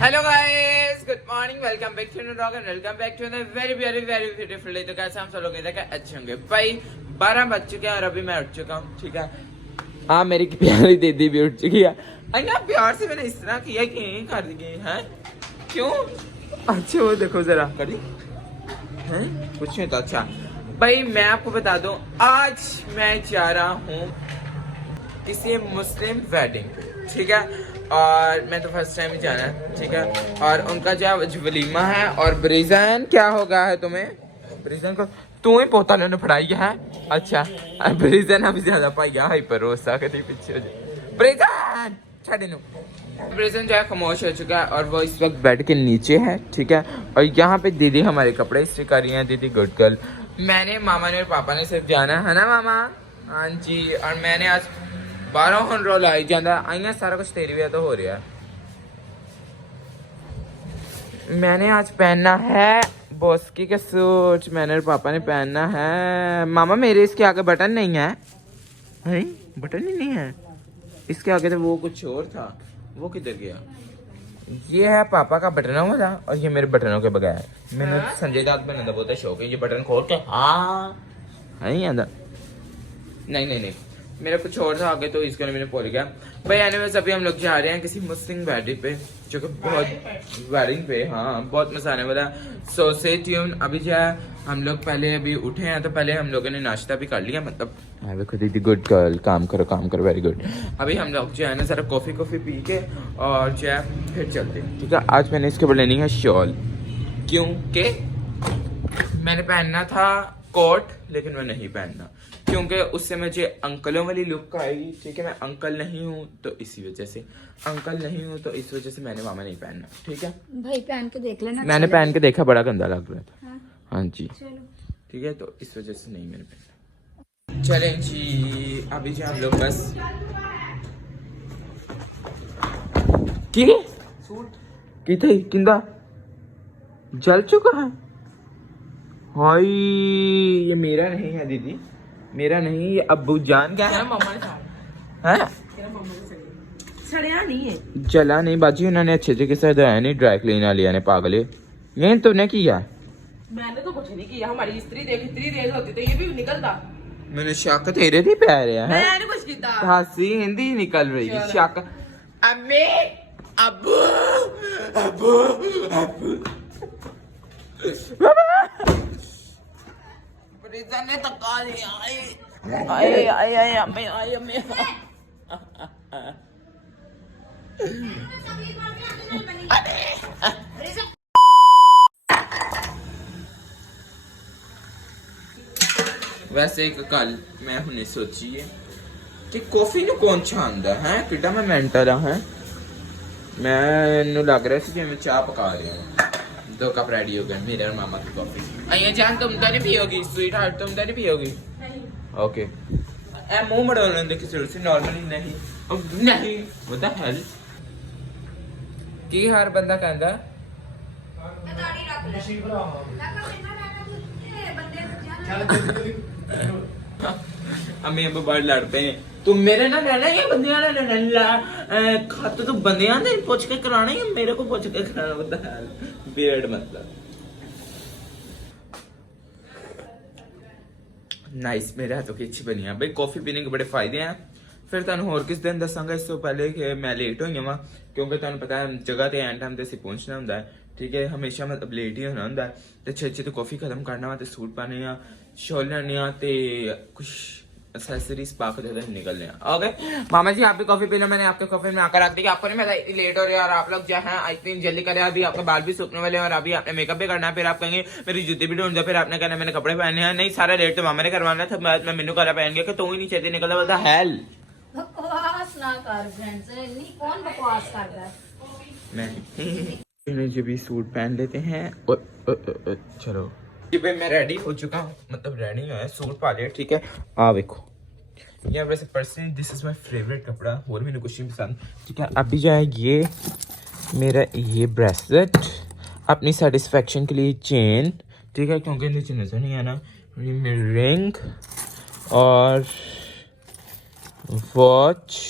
Hello guys, good morning, welcome back to vlog and welcome back to a very beautiful day. तो कैसे हम सब लोग इधर अच्छे होंगे भाई। 12 बज चुके हैं और अभी मैं उठ चुका हूँ, ठीक है। हाँ, मेरी प्यारी दीदी भी उठ चुकी है। अन्ना प्यार से मैंने इस तरह किया कि यही कर दी है, क्यों? अच्छा वो देखो जरा करी है, कुछ नहीं तो अच्छा भाई। मैं आपको बता दूं, आज मैं जा रहा हूँ किसी मुस्लिम वेडिंग पे, ठीक है। और मैं तो फर्स्ट टाइम ही जाना है, ठीक है। और उनका जो वलीमा है। और ब्रीजन क्या हो गया है तुम्हें? ब्रीजन को तू ही पोता लेने पढ़ाई है। अच्छा ब्रीजन अभी ज्यादा पाई गया हाइपर रोसा के पीछे हो जाए। ब्रीजन छाड़ी नो। ब्रीजन जो है खामोश हो चुका है और वो इस वक्त बेड के नीचे है, ठीक है। और यहाँ पे दीदी हमारे कपड़े इस्त्री कर रही है। दीदी गुड गर्ल। मैंने मामा ने और पापा ने सिर्फ जाना है ना मामा? हाँ जी। और मैंने आज 12 रोल आई जाता आई सारा कुछ तेरी वजह तो हो रहा है। मैंने आज पहनना है बॉस्की का सूट, मैंने और पापा ने पहनना है। मामा मेरे इसके आगे बटन नहीं है, नहीं बटन ही नहीं है इसके आगे, तो वो कुछ और था, वो किधर गया? ये है पापा का बटनों वाला और ये मेरे बटनों के बगैर। मैंने संजय दत्त बनने का बहुत शौक है, ये बटन खोल के हाँ नहीं आता। नहीं नहीं नहीं, मेरा कुछ और था आगे, तो इसको मैंने भूल गया भाई। एनीवेज अभी हम लोग जा रहे हैं किसी मुस्लिम वेडिंग पे, जो कि बहुत वेडिंग पे, हाँ बहुत मजा आने वाला। So stay tune. अभी जो है हम लोग पहले अभी उठे हैं, तो पहले हम लोगों ने नाश्ता भी कर लिया, मतलब देखो दीदी गुड गर्ल, काम करो वेरी गुड। अभी हम लोग जो है ना जरा कॉफी पी के और जो है फिर चलते हैं, ठीक है। आज मैंने इसके ऊपर लेनी है शॉल, क्योंकि मैंने पहनना था कोट, लेकिन मैं नहीं पहनना क्योंकि उससे मुझे अंकलों वाली लुक आएगी, ठीक है। मैं अंकल नहीं हूँ तो इसी वजह से, अंकल नहीं हूँ तो इस वजह से मैंने मामा नहीं पहनना, ठीक है भाई। पहन के देख लेना। मैंने पहन के देखा, बड़ा गंदा लग रहा था। हाँ जी चलो ठीक है, तो इस वजह से नहीं मैंने पहना। चलें जी, अभी जो हम लोग बस की सूट की थी किंदा जल चुका है। हाय ये मेरा नहीं है दीदी, मेरा नहीं, ये अब्बू जान क्या है? सड़िया नहीं है, जला नहीं बाजी, उन्होंने अच्छे तरीके से धोया नहीं, ड्राई क्लीन वाली ने पागले। यही तूने किया? मैंने तो कुछ नहीं किया। हमारी इस्त्री देख, इतनी तेज होती तो ये भी निकलता। मैंने शक तेरे थी पै रहा है। मैंने कुछ किया। हंसी हिंदी निकल रही थी शक। अम्मी अब्बू अब्बू अब्बू ब्रीजन ने तो कॉल लिया। आई अम्मी आई अम्मी। वैसे एक गल मैं हुने सोची है कि कॉफी ਨੂੰ कौन छांदा है, किड्डा मैं मेंटल है। मैंने लग रहा है कि मैं चाय पका रहा हूँ। 2 कप रेडी हो गए मेरे और मामा की कॉफी। अయ్యా जान तुम तो नहीं पियोगी? स्वीट हार्ट तुम तो नहीं पियोगी? ओके ए मुंह मड़ोने दे किसी से नॉर्मली नहीं। नहीं व्हाट द हेल की हर बंदा कहंदा अम्मी अब बड़ लड़ पे तुम मेरे ना रहना या बंदियां ना लड़ना खाते तो बंदियां ने पूछ के कराना या मेरे को पूछ के कराना? बता है बियर्ड मतलब नाइस। मेरे हाथों की अच्छी बनी है भाई। कॉफी पीने के बड़े फायदे हैं। फिर तुम होर किस दिन दसांगा, इस तो पहले कि मैं लेट हो गया क्योंकि तुम पता है जगह ते एंड टाइम ते पहुंचना होंदा है, ठीक है। हमेशा मतलब लेट ही होना होंदा है। ते छे तो कॉफी खत्म करना वा, ते सूट पाने या शॉल लेने या ते कुछ एक्सेसरीज पा के निकलने। ओके मामा जी आप भी कॉफी पी लो, मैंने आपके कॉफी में आकर रख दी। आपको नहीं पता इतनी लेट हो रही है और आप लोग जो है आई थिंक जल्दी करें। अभी आपके बाल भी सूखने वाले हैं और अभी आपने मेकअप भी करना है। फिर आप कहेंगे मेरी जूती भी ढूंढ जाओ, फिर आपने कहना मैंने कपड़े पहने हैं। नहीं सारा लेट तो मामा ने करवाना था, मैं मेनू करा पहन गया कि तू ही नहीं छेती निकलता। बोलता हेल बकवास ना कर फ्रेंड्स, नहीं कौन बकवास करता है। मैं जो भी सूट पहन लेते हैं और चलो जी भाई मैं रेडी हो चुका हूँ, मतलब रेडी है, सूट पा लिया, ठीक है। आ देखो ये वैसे personally this is my favourite कपड़ा और मैंने कुछ नहीं पसंद, ठीक है। अभी जो है ये मेरा ये ब्रेसलेट, अपनी सेटिस्फेक्शन के लिए चेन, ठीक है, क्योंकि नीचे नजर नहीं आना। मेरी रिंग और वॉच।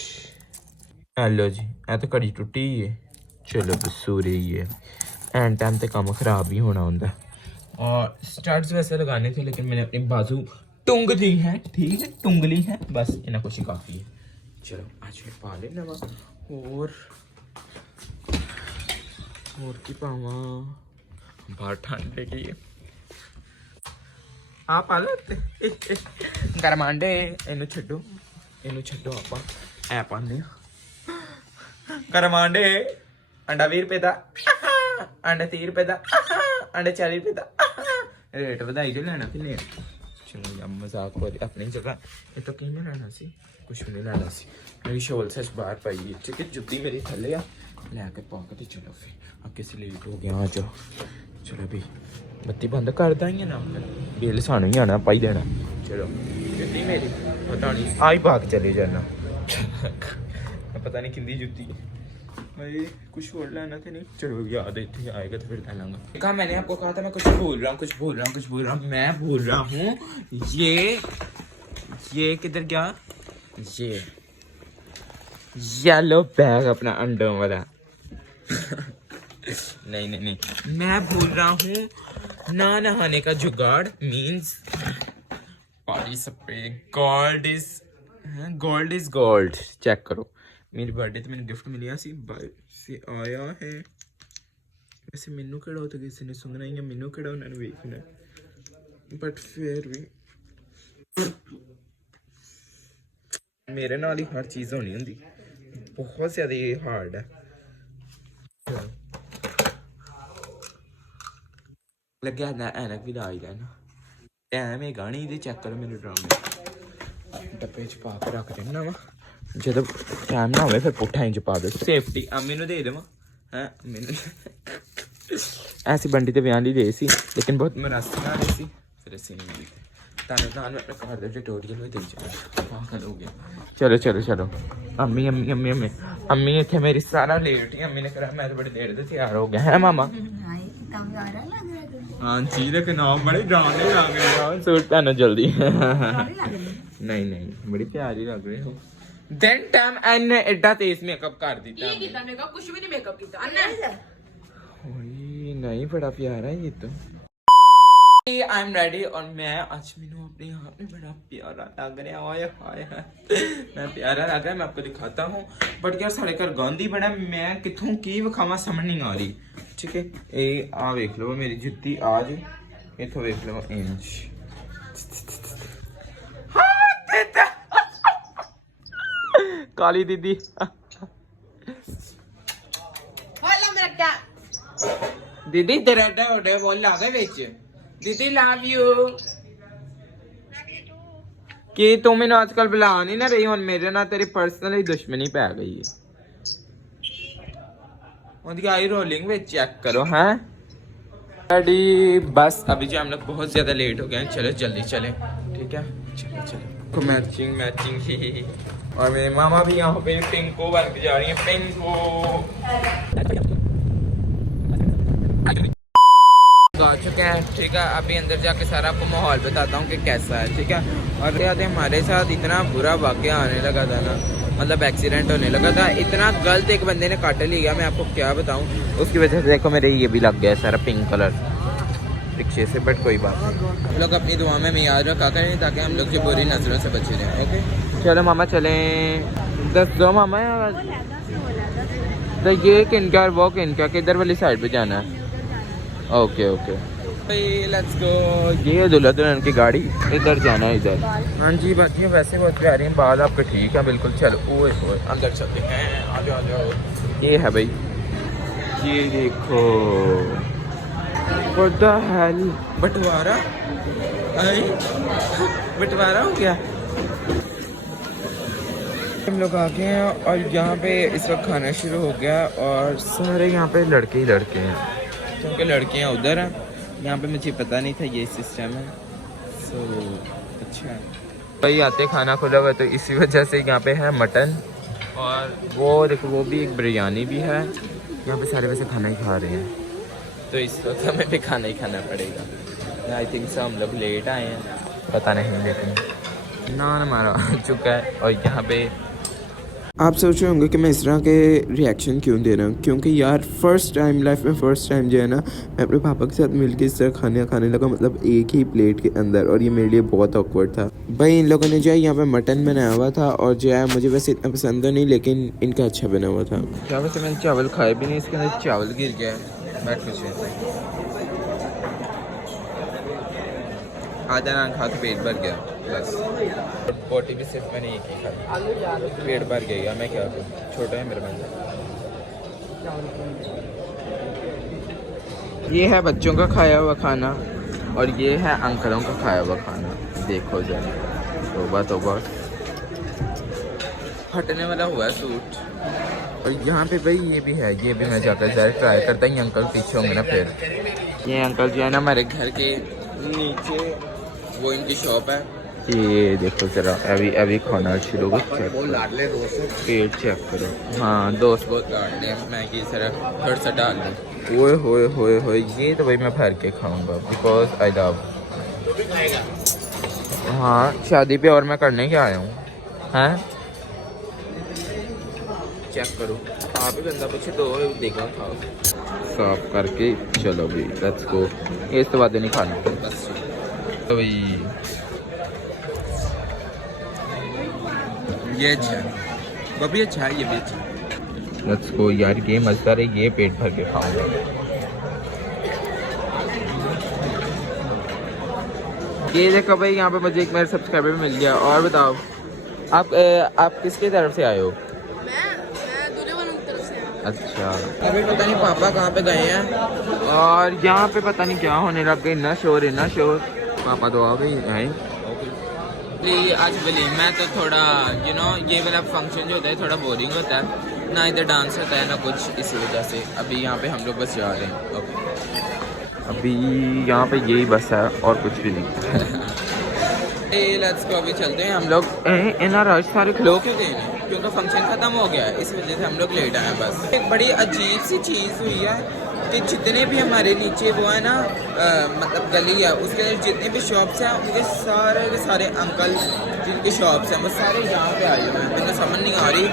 हेलो जी, तो कड़ी टुटी है चलो बस सो रही है। एंड टाइम तक काम खराब भी होना होता। और स्टार्ट्स वैसे लगाने थे लेकिन मैंने अपनी बाजू टूंग दी है, ठीक है, टूंग ली है बस, इतना कुछ ही काफ़ी है। चलो आज मैं पा लेना वा और की पावा बाहर ठंड लगी है। आप आ लो गरमांडे इनू छो आप ऐ पाने गरमांडे अंडा 20 रुपए का, अंडा 30 रुपए का, अंडा 40 रुपए का रेट ਵਧਾਈ जो लेना कि चलो यार मजाक हो रही अपनी जगह। ये तो किमें लेना सी, कुछ भी नहीं लेना सी। मेरी शॉल सच बाहर पाई है, ठीक है, जुत्ती मेरी थले आ लैके पॉकेट ही। चलो फिर अब किसी लेट हो गया। आ जाओ चलो भी बत्ती बंद कर देंगे ना, बिल सानू ही आना पाई देना। चलो जुत्ती मेरी पता नहीं आई पा के चले जाना पता नहीं किंदी जुत्ती भाई, कुछ और लेना था नहीं। चलो याद इतने आएगा तो फिर ला लूंगा। कहा मैंने आपको कहा था मैं कुछ भूल रहा हूँ, मैं भूल रहा हूँ। ये किधर गया? ये येलो बैग अपना अंडों वाला नहीं मैं भूल रहा हूँ ना नहाने का जुगाड़ means body spray. Gold is gold. Check करो मेरी बर्थडे तो मैंने गिफ्ट मिलिया सी बाहर से आया है। वैसे मैनू केड़ा तो किसी ने सुनना ही है, मैनू केड़ा उन्होंने वेखना, बट फिर भी मेरे नाल ही हर चीज़ होनी होंगी, बहुत ज़्यादा ये हार्ड है। लग्या ना ऐनक भी ला ही लेना टाइम है गानी दे। चेक करो मेरे ड्रामे डब्बे च पा के रख देना वा, जब टाइम ना हो फिर पुट्ठा इंच पा दो। सेफ्टी मैनू दे देव है मैनू ऐसी बंडी तो ब्याह दे सी लेकिन बहुत मरासी आ रही सी फिर असी नहीं मिली मैं अपने घर के ट्यूटोरियल में दे पागल हो गया। चलो चलो चलो अम्मी अम्मी अम्मी अम्मी अम्मी इतने मेरी सारा लेट ही अम्मी ने करा मैं तो बड़ी देर से तैयार हो गया है मामा। हाँ जी लेकिन नाम बड़े जाने लग रहे सूट पहनो जल्दी नहीं बड़ी प्यारी लग रही हो। देन टाइम एने एडा तेज मेकअप कर दिता ये कितना मेकअप कुछ भी नहीं मेकअप किया अन्ना ओए नहीं बड़ा प्यारा है ये तो। आई एम रेडी और मैं आज मैंने अपने हाथ में बड़ा प्यारा लग रहा है हाय मैं प्यारा लग रहा है मैं आपको दिखाता हूँ। बट यार साढ़े घर गांधी बड़ा मैं कितों की विखावा समझ नहीं आ रही, ठीक है। ये आ वेख लो मेरी जुत्ती आज इथों वेख लो इंच काली दीदी दीदी दरडा उड़े बोल लागे बेच दीदी लव यू कि तू मैंने आजकल बुला नहीं ना रही हूँ मेरे ना तेरी पर्सनल ही दुश्मनी पै गई है उनकी आई रोलिंग में चेक करो हैं रेडी। बस अभी जो हम लोग बहुत ज्यादा लेट हो गए हैं, चलो जल्दी चले, ठीक है चलो चलो मैचिंग ही। और मेरे मामा भी यहाँ पे पिंको बन के जा रही है पिंको आ चुके हैं, ठीक है। अभी अंदर जाके सारा आपको माहौल बताता हूँ कि कैसा है, ठीक है। और याद है हमारे साथ इतना बुरा वाकया आने लगा था ना, मतलब एक्सीडेंट होने लगा था, इतना गलत एक बंदे ने काट लिया मैं आपको क्या बताऊँ। उसकी वजह से देखो मेरे ये भी लग गया है सारा पिंक कलर रिक्शे से, बट कोई बात नहीं। हम लोग अपनी दुआ में याद रखा करें ताकि हम लोग जो बुरी नजरों से बचे रहें। ओके चलो मामा चलें, 10 दो मामा। तो ये किनका और वो किनका, किधर वाली साइड पे जाना है? Okay okay let's go. ये दूल्हा दुल्हन की गाड़ी, इधर जाना है इधर। हाँ जी बाकी वैसे बहुत प्यारी हैं, बाल आपके ठीक है बिल्कुल। चलो ओए ओए अंदर चलते हैं, आ जाओ। ये है भाई, ये देखो व्हाट द हेल, बंटवारा बंटवारा हो गया। हम लोग आ गए हैं और यहाँ पे इस वक्त खाना शुरू हो गया और सारे यहाँ पे लड़के ही लड़के हैं क्योंकि लड़कियाँ उधर हैं। यहाँ पे मुझे पता नहीं था ये सिस्टम है, सो अच्छा है भाई। आते खाना खुला हुआ तो इसी वजह से यहाँ पे है मटन और वो देखो वो भी एक बिरयानी भी है। यहाँ पे सारे वैसे खाना ही खा रहे हैं तो इस वक्त हमें भी खाना ही खाना पड़ेगा। आई थिंक सो हम लोग लेट आए हैं, पता नहीं, लेकिन नान हमारा आ चुका है और यहाँ पे आप सोच रहे होंगे कि मैं इस तरह के रिएक्शन क्यों दे रहा हूँ, क्योंकि यार फर्स्ट टाइम लाइफ में फर्स्ट टाइम जो है ना मैं अपने पापा के साथ मिलके इस तरह खाने लगा, मतलब एक ही प्लेट के अंदर, और ये मेरे लिए बहुत ऑकवर्ड था। भाई इन लोगों ने जो है यहाँ पे मटन बनाया हुआ था और जो है मुझे वैसे इतना पसंद तो नहीं, लेकिन इनका अच्छा बना हुआ था। क्या वैसे मैंने चावल खाए भी नहीं, इसके अंदर चावल गिर गया है। बैठ कुछ आधा नान खा के पेट भर गया बस। बोटी भी सिर्फ मैंने एक ही खाई, पेट भर गया। मैं क्या करूँ, छोटा है मेरा बंदा। ये है बच्चों का खाया हुआ खाना और ये है अंकलों का खाया हुआ खाना। देखो जरा, तौबा तौबा, फटने वाला हुआ है सूट। और यहाँ पे भाई ये भी है, ये भी मैं जाकर ज़रा ट्राई करता हूँ। ये अंकल पीछे होंगे ना फिर। ये अंकल जो है ना हमारे घर के नीचे, वो इनकी शॉप है। ये देखो जरा, अभी खाना शुरू हो गया। पेट चेक करो। हाँ दोस्त बहुत लाडले, मैं ये सारा थोड़ा सा डाल दूँ। ओए होए होए होए, ये तो भाई मैं भर के खाऊंगा बिकॉज आई लव। हाँ शादी पे और मैं करने क्या आया हूँ हैं। चेक करो, आप ही बंदा पूछे तो देखा खाओ। साफ करके चलो भाई लेट्स गो। ये इसके बाद नहीं खाना बस। तो भाई ये अच्छा है, वो भी अच्छा है, ये भी अच्छा। लेट्स गो यार, ये मज़ेदार है, ये पेट भर के खाऊंगा। ये देखो भाई, यहाँ पे मुझे एक मेरे सब्सक्राइबर मिल गया। और बताओ आप किसकी तरफ से आए हो? मैं दूल्हे वालों की तरफ से हूं। अच्छा, अभी पता नहीं पापा कहाँ पे गए हैं और यहाँ पे पता नहीं क्या होने लग गई, इतना शोर। पापा तो आ गई हैं जी। आज वलीमा तो थोड़ा ये वाला फंक्शन जो होता है थोड़ा बोरिंग होता है ना, इधर डांस होता है ना कुछ, इसी वजह से अभी यहाँ पे हम लोग बस जा रहे हैं। अभी यहाँ पे यही बस है और कुछ भी नहीं। लेट्स गो, अभी चलते हैं हम लोग। इतना रश सारे लोग क्यों गए हैं? क्योंकि फंक्शन ख़त्म हो गया है, इस वजह से हम लोग लेट आए हैं बस। एक बड़ी अजीब सी चीज़ हुई है कि जितने भी हमारे नीचे वो है ना मतलब गली है, उसके अंदर जितने भी शॉप्स हैं, मुझे सारे के सारे अंकल जिनके शॉप्स हैं वो सारे यहाँ पे आए हुए हैं। मुझे समझ नहीं आ रही,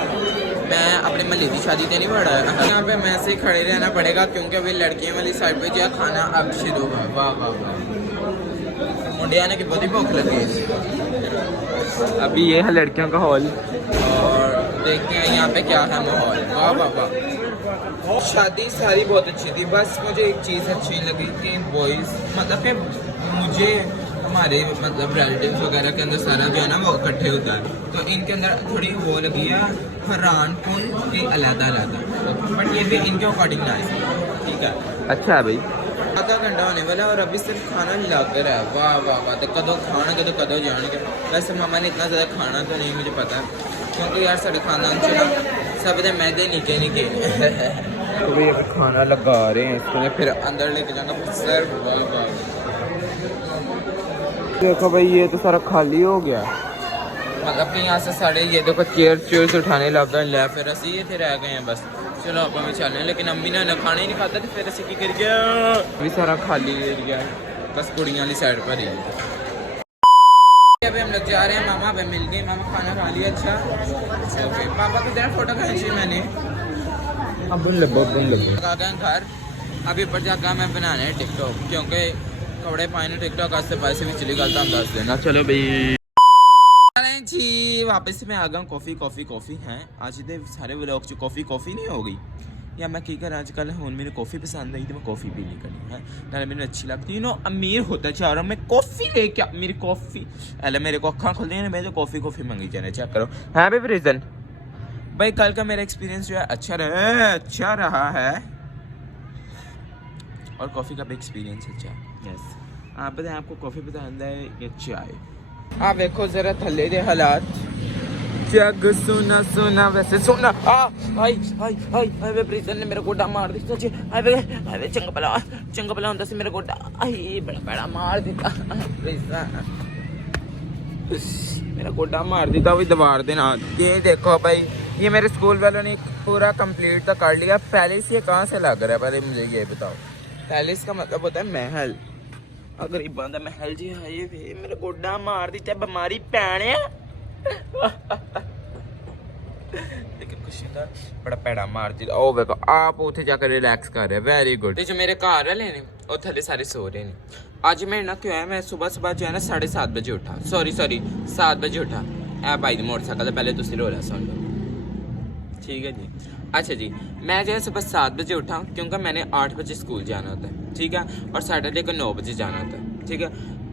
मैं अपने महल्ले की शादी तो नहीं पड़ा है यहाँ पे, मैं ऐसे ही खड़े रहना पड़ेगा क्योंकि अभी लड़कियों वाली साइड पे जो है खाना अब शुरू हुआ। वाह वाह वाह, मुंडे आने की बहुत ही भूख लगी है। अभी ये है लड़कियों का हॉल और देखते हैं यहाँ पे क्या है माहौल। वाह वाह वाह, शादी सारी बहुत अच्छी थी, बस मुझे एक चीज़ अच्छी लगी कि बॉयज़ मतलब कि मुझे हमारे मतलब रिलेटिव्स वगैरह के अंदर सारा जो है ना वो इकट्ठे होता है, तो इनके अंदर थोड़ी वो लगी है हैरान कौन की अलग, बट ये भी इनके अकॉर्डिंग नाइस, ठीक है। अच्छा है भाई, आधा घंटा होने वाला और अभी सिर्फ खाना लग रहा है। वाह वाह वाह, तो कदों खाने तो कदों जाने। वैसे मामा ने इतना ज़्यादा खाना तो नहीं मुझे पता है, क्योंकि यार साढ़े खानदान से ना सब इधर मैदे निके तो भाई अभी खाना लगा रहे हैं इसको, फिर अंदर लेके जाना फिर सर्व। वाह वाह, देखो भाई ये तो सारा खाली हो गया, मतलब कि यहाँ से साढ़े ये देखो चेयर्स उठाने लग गए, फिर असी ये थे रह गए हैं बस। चलो आप भी चल रहे हैं, लेकिन अम्मी ने खाना ही नहीं खाता तो फिर असी की कर गया, अभी सारा खाली एरिया है, बस कुड़ियाँ वाली साइड पर ही। अभी हम लोग जा रहे हैं, मामा अभी मिल गए, मामा खाना खा लिया। अच्छा ओके, पापा की तरह फोटो खींची मैंने, अब आ गए घर। अभी ऊपर जाकर मैं बनाना है टिकटॉक, क्योंकि कपड़े पाने टिकटॉक से पैसे भी चली गलता हम दस देना। चलो भाई जी, वापस से मैं आ गया हूँ। कॉफ़ी हैं आज दे सारे व्लॉग च कॉफ़ी नहीं हो गई, या मैं की कर आजकल हूँ मेरी कॉफ़ी पसंद आई तो मैं कॉफ़ी पीनी करनी है ना, मैंने अच्छी लगती है। अमीर होता चाह रहा हूँ मैं, कॉफ़ी लेके मेरी कॉफ़ी अरे मेरे को अखा खुल मैं तो कॉफ़ी मंगी जाने। चेक करो है भी रीज़न भाई, कल का मेरा एक्सपीरियंस जो है अच्छा रहा है, और कॉफ़ी का भी एक्सपीरियंस अच्छा है। यस, आप बताएं आपको कॉफ़ी पसंद है या चाय? आप देखो जरा थल्ले दे हालात, जग सुना वैसे सुना। भाई वे प्रीतम ने मेरा गोडा मार दिया जी। हाय चंगा भला होंदा सी मेरा गोडा, आई बड़ा मार दिता प्रीतम, मेरा गोडा मार दिता वही दीवार दे नाल। ये देखो भाई, ये मेरे स्कूल वालों ने पूरा कंप्लीट तो कर लिया। पैलेस ये कहाँ से लग रहा है पहले मुझे ये बताओ? पैलेस का मतलब होता है महल, अगर ये बंदा महल जी है ये मेरा गोडा मार दी बीमारी पैने लेकिन कुछ नहीं था, बड़ा पैड़ा मार दी। ओ देखो आप उठे जाकर रिलैक्स कर रहे हैं, वेरी गुड। जो मेरे घर वाले ने वो थले सारे सो रहे हैं। आज मैं ना क्यों है, मैं सुबह सुबह जो है ना 7:30 बजे उठा, सॉरी 7 बजे उठा। ए भाई मोटरसाइकिल पहले तुम रोला सुन लो, ठीक है जी। अच्छा जी, मैं जो है सुबह 7 बजे उठा क्योंकि मैंने 8 बजे स्कूल जाना होता है, ठीक है, और सैटरडे को 9 बजे जाना होता है, ठीक है।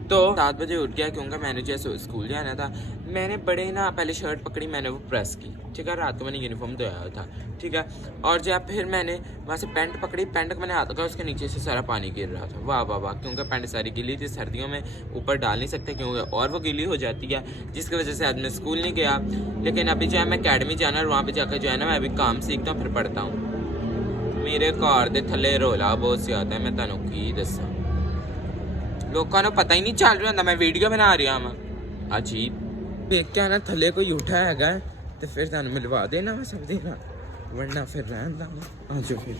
तो 7 बजे उठ गया क्योंकि मैंने जो है स्कूल जाना था। मैंने बड़े ना पहले शर्ट पकड़ी, मैंने वो प्रेस की, ठीक है, रात को मैंने यूनिफॉर्म धोया था, ठीक है। और जो है फिर मैंने वहाँ से पैंट पकड़ी, पैंट को मैंने हाथ रखा, उसके नीचे से सारा पानी गिर रहा था। वाह वाह वाह, क्योंकि पैंट सारी गीली थी, सर्दियों में ऊपर डाल नहीं सकते क्योंकि और वो गीली हो जाती है, जिसकी वजह से आज मैं स्कूल नहीं गया। लेकिन अभी जो है मैं अकेडमी जाना और वहाँ पर जाकर जो है ना मैं अभी काम सीखता हूँ, फिर पढ़ता हूँ। मेरे घर दे थले रोला बहुत ज़्यादा है, मैं तुहानू की दसां, लोगों को पता ही नहीं चल रहा होंदा मैं वीडियो बना रहा मैं। अजीब देख के ना थले कोई उठा हैगा तो फिर तुहानू मिलवा देना मैं सब देना, वरना फिर रहन दा। जो फिर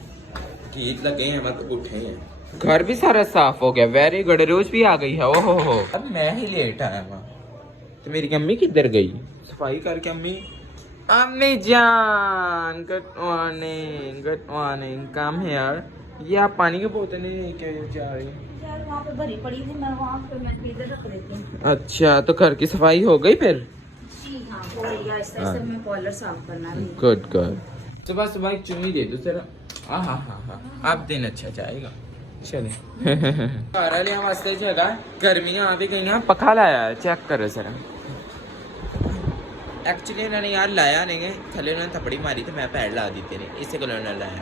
गीत लगे हैं मतलब उठे हैं। घर भी सारा साफ हो गया, वेरी गुड। रोज भी आ गई है, ओहो हो। अब मैं ही लेट आया वहाँ, तो मेरी अम्मी किधर गई सफाई करके? अम्मी जान गुड मॉर्निंग, कम हियर। ये आप पानी की बोतल नहीं लेके जा रही? यार वहाँ पे भरी पड़ी थी, मैं वहाँ पे मैं इधर रख देती हूँ। अच्छा, तो घर की सफाई हो गई फिर? जी हाँ, हो रही है, आहिस्ता आहिस्ता मैं कॉलर साफ करना है। Good good. सुबह सुबह एक चुन्नी दे दो जरा। हाँ, आप दिन अच्छा जाएगा। चले घर वाले वास्ते जगह गर्मियाँ आ भी गई हैं, पखा लाया है, चेक करो जरा। एक्चुअली इन्होंने यार लाया नहीं है, थले उन्होंने थपड़ी मारी तो मैं पैर ला दी तेरे, इसे को उन्होंने लाया।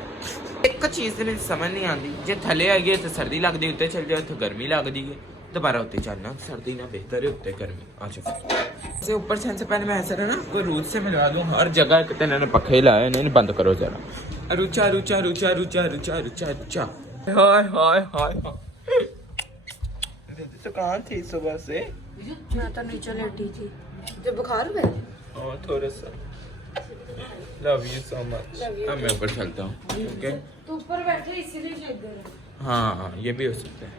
एक चीज़ मेरी समझ नहीं आती, जो थले आई है तो सर्दी लगती, उत्ते चल जाए तो गर्मी लगती है, दोबारा उत्ते चलना सर्दी ना बेहतर है, उत्ते गर्मी। अच्छा ऊपर से पहले मैं ऐसा ना कोई रूल से मिलवा दूँ, हर जगह कितने इन्होंने पखे लाए, इन्हें बंद करो जरा। रुचा रुचा रुचा रुचा रुचा रुचा रुचा, हाय हाय हाय तो कहाँ थी सुबह से? मैं तो नीचे लेटी थी, जब बुखार हो गया। थोड़ा सा लव यू सो मच। अब मैं ऊपर चलता हूँ, ओके? तो ऊपर बैठे इसीलिए इधर। हाँ ये भी हो सकता है,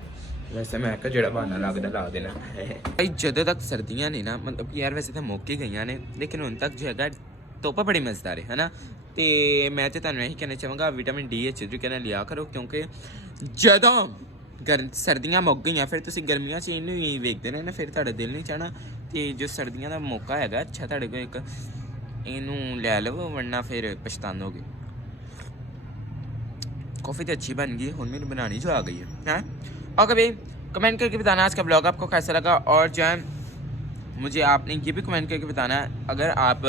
वैसे मैं का जड़ा बहाना लगता ला देना है भाई। ਜਦੋਂ तक सर्दियाँ ने ना मतलब कि यार वैसे तो मौके गई ने, लेकिन उन तक जो है धुप्प बड़ी मजेदार है ना। तो मैं तो तुहानू यही कहना चाहूँगा, विटामिन डी अच्छे तरीके नाल लिया करो, क्योंकि ਜਦੋਂ सर्दियाँ मुक गई फिर तुम गर्मियाँ च इनू ही वेखते रहना, फिर तुहाडा दिल नहीं चाहना। तो जो सर्दियों का मौका है अच्छा तुहाडे कोल एक इनू लै लवो, वरना फिर पछतानोगे। कॉफ़ी तो अच्छी बन गई, हुण मेरी बनानी जो आ गई है। ओके भाई, कमेंट करके बताना आज का ब्लॉग आपको कैसा लगा, और जो है मुझे आपने ये भी कमेंट करके बताना है, अगर आप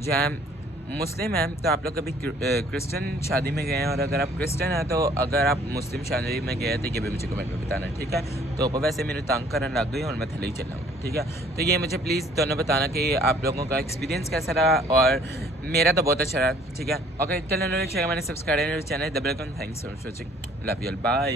जो है मुस्लिम हैं तो आप लोग कभी क्रिश्चियन शादी में गए हैं, और अगर आप क्रिश्चियन हैं तो अगर आप मुस्लिम शादी में गए तो ये भी मुझे कमेंट में बताना, ठीक है। तो वैसे मेरे तंग करने लग गई और मैं थले ही चला हूँ, ठीक है। तो ये मुझे प्लीज़ दोनों बताना कि आप लोगों का एक्सपीरियंस कैसा रहा, और मेरा तो बहुत अच्छा रहा, ठीक है। ओके, चैनल मैंने सब्सक्राइब चैनल दबल thanks for watching, love you all, bye.